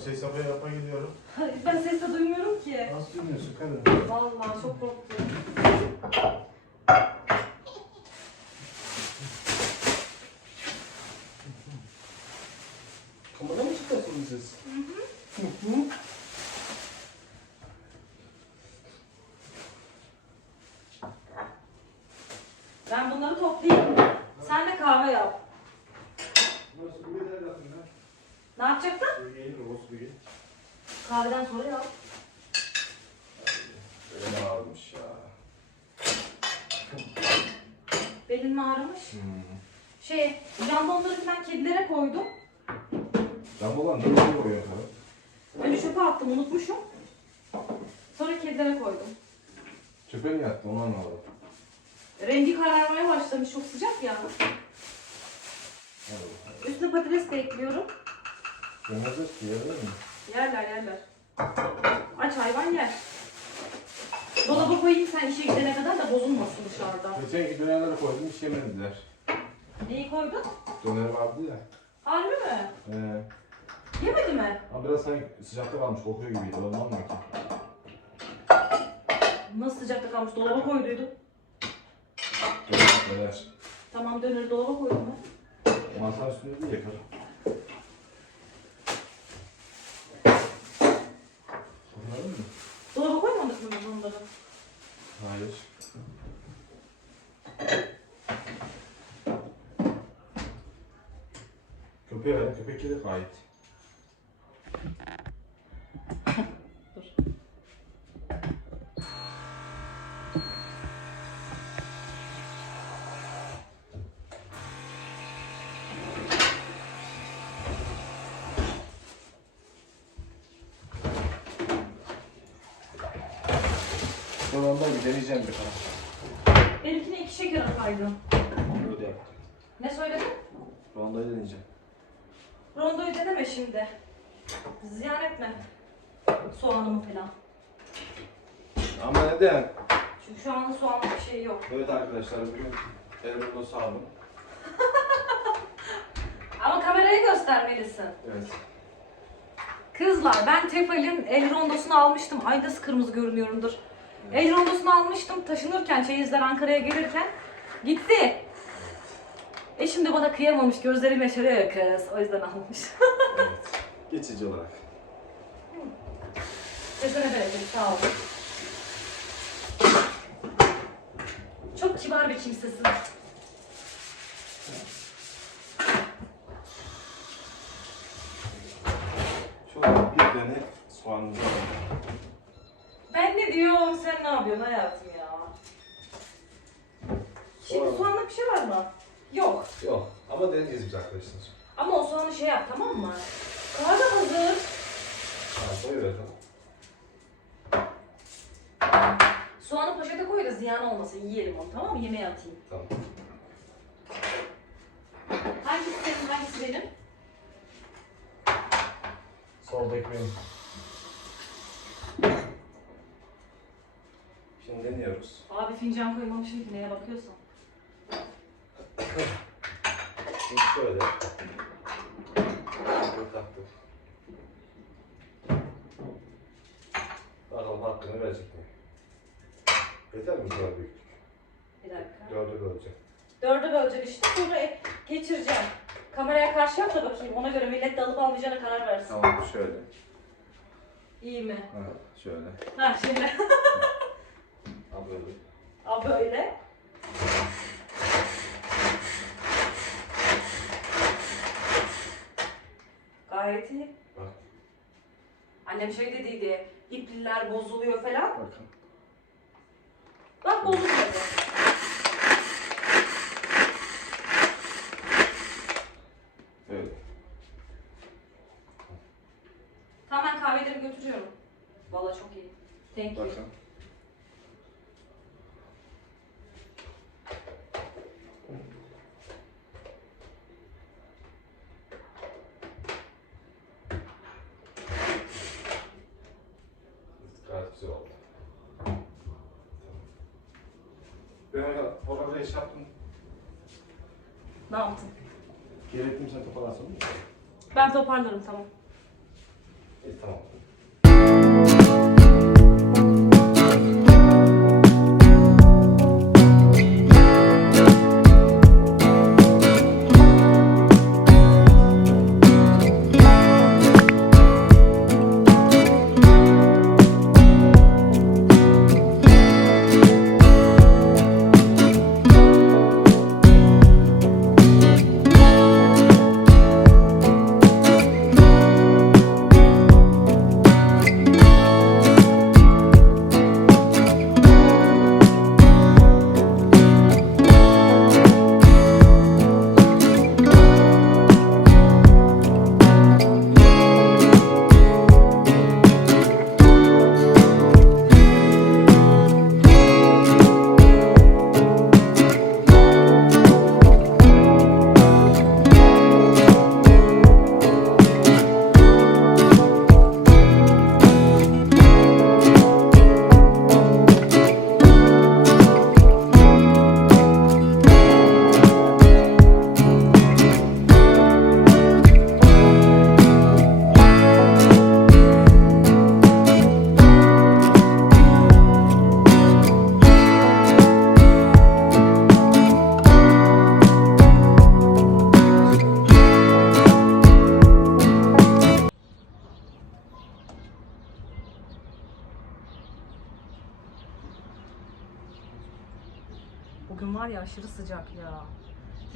ses yapaya yapa gidiyorum. Ben ses de duymuyorum ki. Nasıl duymuyorsun karım? Vallahi çok korktum. Kamera mı çıkıyorsunuz siz? Hı hı. Ben bunları toplayayım. Sen de kahve yap. Nasıl bir gider lafın ha? Ne yapacaktın? Böyle gelir mi? Nasıl bir gelir? Kahveden sonra yap. Mi ağırmış ya? Belin mi ağrımış? Hmm. Şey, jambonları falan kedilere koydum. Lan ulan ne oluyor koyuyor karım? Önce çöpe attım, unutmuşum. Sonra kedilere koydum. Çöpe mi yattı onu anlamadım. Rengi kararmaya başlamış, çok sıcak ya. Üstüne patates de ekliyorum. Yemezler ki yerler mi? Yerler yerler. Aç hayvan yer. Dolaba koyayım sen işe gidene kadar da bozulmasın dışarıda. Geçen iki dönerlere koydum hiç yemediler. Neyi koydun? Döner vardı ya. Harbi mi? Ee, Yemedi mi? ama biraz sanki sıcakta kalmış kokuyor gibiydi ondan mı ki? Nasıl sıcakta kalmış? Dolaba koyduydum. Döner, döner. Tamam döneri dolaba koydum ben. Masanın üstünde değil ya karım. Anladın mı? Dolaba koymadık mı onları? Hayır. Köpeğe köpek yedi gayet. Ondan bir deneyeceğim bir tane. Benimkine iki şeker. Öyle yaptım. Ne söyledin? Rondayı deneyeceğim. Rondoyu deneme şimdi. Ziyan etme. Soğanımı falan. Ama neden? Çünkü şu anda soğanlık bir şey yok. Evet arkadaşlar bugün elimde sağdım. Ama kamerayı göstermelisin. Evet. Kızlar ben Tefal'in el rondosunu almıştım. Ay nasıl kırmızı görünüyorumdur. El rondosunu almıştım taşınırken çeyizler Ankara'ya gelirken. Gitti. Eşim de bana kıyamamış. Gözlerim yaşarıyor kız. O yüzden almış. evet. Geçici olarak. Kesene bereket sağ ol. Çok kibar bir kimsesin. Şöyle bir tane soğanımızı alalım. Ben ne diyorum sen ne yapıyorsun hayatım ya? Şimdi Soğan. soğanlık bir şey var mı? Yok. Yok ama deneyeceğiz biz arkadaşlar. Ama o soğanı şey yap tamam mı? Kahve hazır. Ha, koy ver. Soğanı poşete koy da ziyan olmasın. Yiyelim onu tamam mı? Yemeğe atayım. Tamam. Hangisi senin hangisi benim? Solda ekmeğim. Şimdi deniyoruz. Abi fincan koymamışım ki neye bakıyorsun? Şimdi şöyle. Şöyle taktık. Bakalım hakkını verecek mi? Yeter mi bu büyüklük? Bir dakika. Dörde böleceğim. Dörde böleceğim işte. Sonra e- geçireceğim. Kameraya karşı yap da bakayım. Ona göre millet de alıp almayacağına karar versin. Tamam şöyle. İyi mi? Ha, şöyle. Ha şimdi. Böyle. Aa böyle. Gayet iyi. Bak. Annem şey dediydi, ipliler bozuluyor falan. Bakın. Bak bozulmadı. Böyle. Tamam ben kahveleri götürüyorum. Vallahi çok iyi. Thank you. Bakın. Gayet güzel oldu. Programda iş yaptım. Ne yaptın? Gerekli sen toparlarsın mı? Ben toparlarım tamam. E tamam.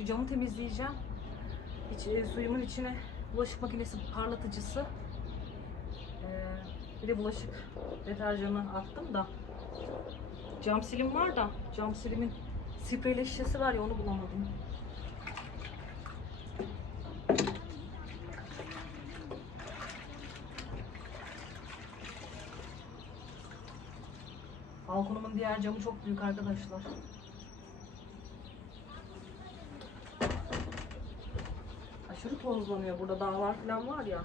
Camı temizleyeceğim. İç, e, suyumun içine bulaşık makinesi parlatıcısı. Ee, bir de bulaşık deterjanı attım da. Cam silim var da cam silimin spreyli şişesi var ya onu bulamadım. Balkonumun diğer camı çok büyük arkadaşlar. Tozlanıyor burada dağlar falan var ya.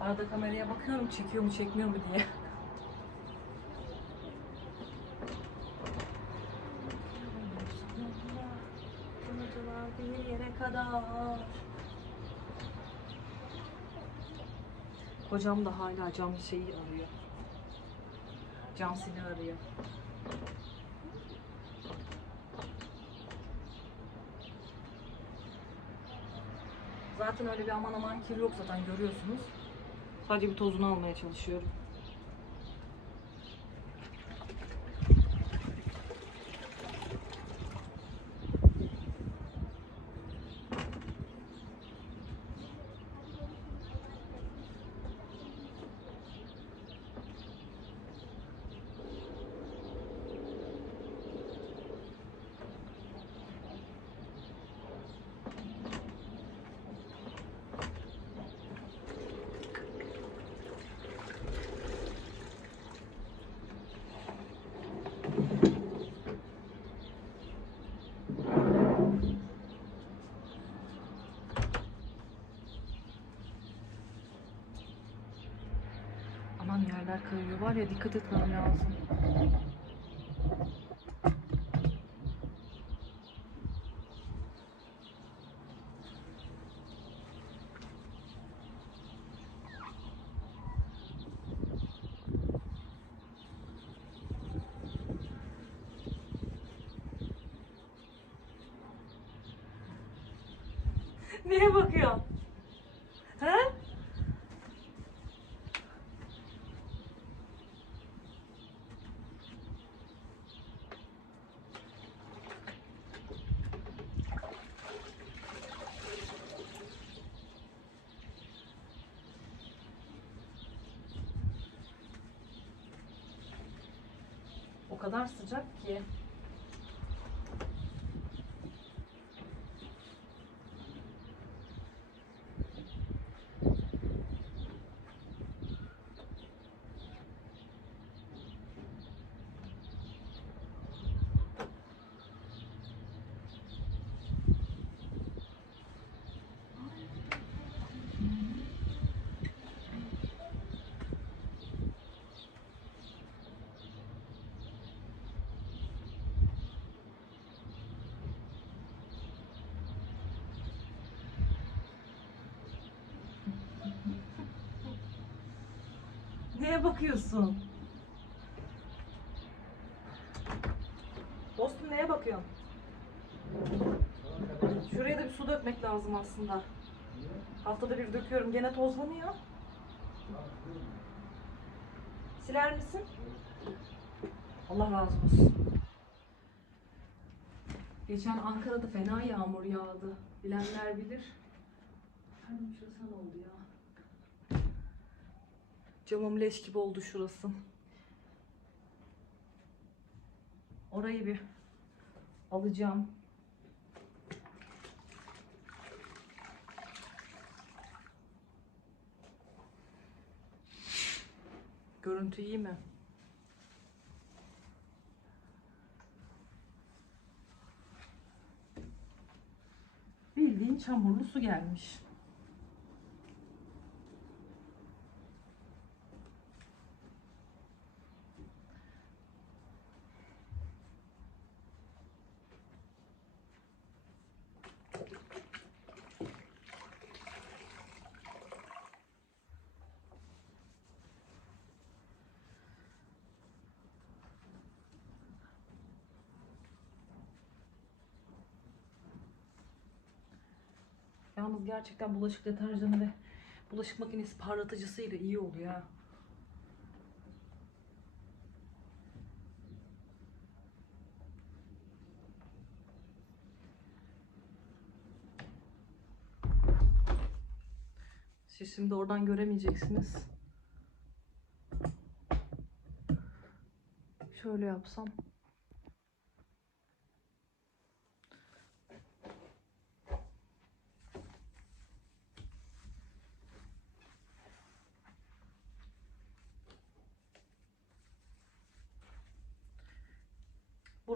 Arada kameraya bakıyorum çekiyor mu çekmiyor mu diye. Kılıcılar bir yere kadar. Kocam da hala cam şeyi arıyor. Cam sili arıyor. Zaten öyle bir aman aman kir yok zaten görüyorsunuz. Sadece bir tozunu almaya çalışıyorum. Aman yerler kayıyor var ya dikkat etmem lazım. Neye bakıyorsun? He? O kadar sıcak ki. Neye bakıyorsun? Dostum neye bakıyorsun? Şuraya da bir su dökmek lazım aslında. Haftada bir döküyorum. Gene tozlanıyor. Siler misin? Allah razı olsun. Geçen Ankara'da fena yağmur yağdı. Bilenler bilir. Efendim şurası ne oldu ya? Camım leş gibi oldu şurası. Orayı bir alacağım. Görüntü iyi mi? Bildiğin çamurlu su gelmiş. Yalnız gerçekten bulaşık deterjanı ve bulaşık makinesi parlatıcısıyla iyi oluyor ha. Siz şimdi oradan göremeyeceksiniz. Şöyle yapsam.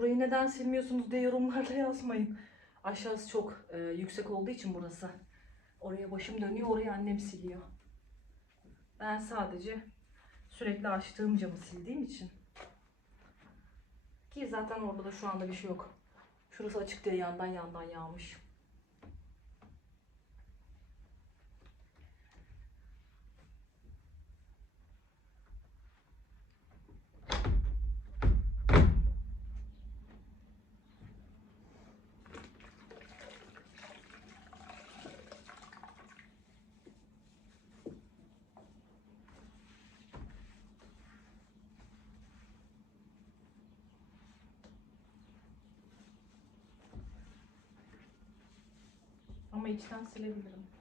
Burayı neden silmiyorsunuz diye yorumlarda yazmayın. Aşağısı çok e, yüksek olduğu için burası. Oraya başım dönüyor, orayı annem siliyor. Ben sadece sürekli açtığım camı sildiğim için. Ki zaten orada da şu anda bir şey yok. Şurası açık diye yandan yandan yağmış. işlem silebilirim.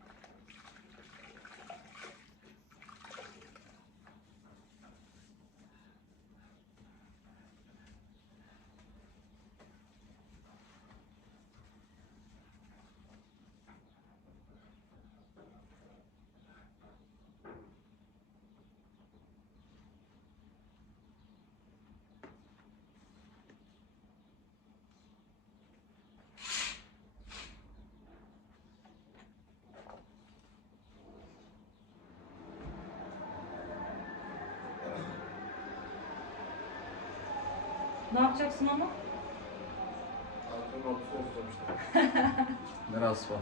Ne yapacaksın? Arkanın ortasına oturmuşlar. Nerası var?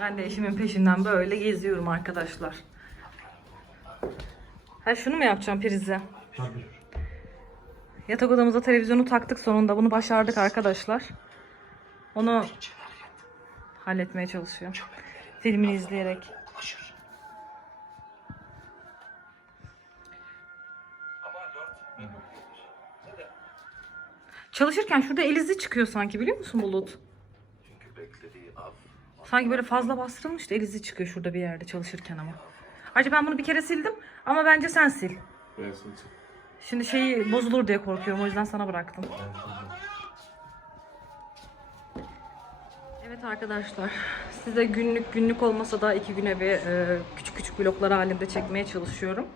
Ben de eşimin peşinden böyle geziyorum arkadaşlar. Ha şunu mu yapacağım prize? Tabii. Yatak odamıza televizyonu taktık sonunda. Bunu başardık arkadaşlar. Onu halletmeye çalışıyor. Filmini izleyerek. Çalışırken şurada el izi çıkıyor sanki biliyor musun Bulut? Çünkü beklediği av Sanki böyle fazla bastırılmış da el izi çıkıyor şurada bir yerde çalışırken ama. Ayrıca ben bunu bir kere sildim ama bence sen sil. Ben sileceğim. Şimdi şeyi bozulur diye korkuyorum o yüzden sana bıraktım. Evet arkadaşlar size günlük günlük olmasa da iki güne bir e, küçük küçük bloklar halinde çekmeye çalışıyorum.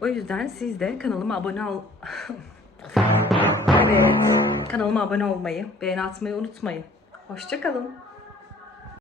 O yüzden siz de kanalıma abone ol... evet kanalıma abone olmayı, beğeni atmayı unutmayın. Hoşçakalın.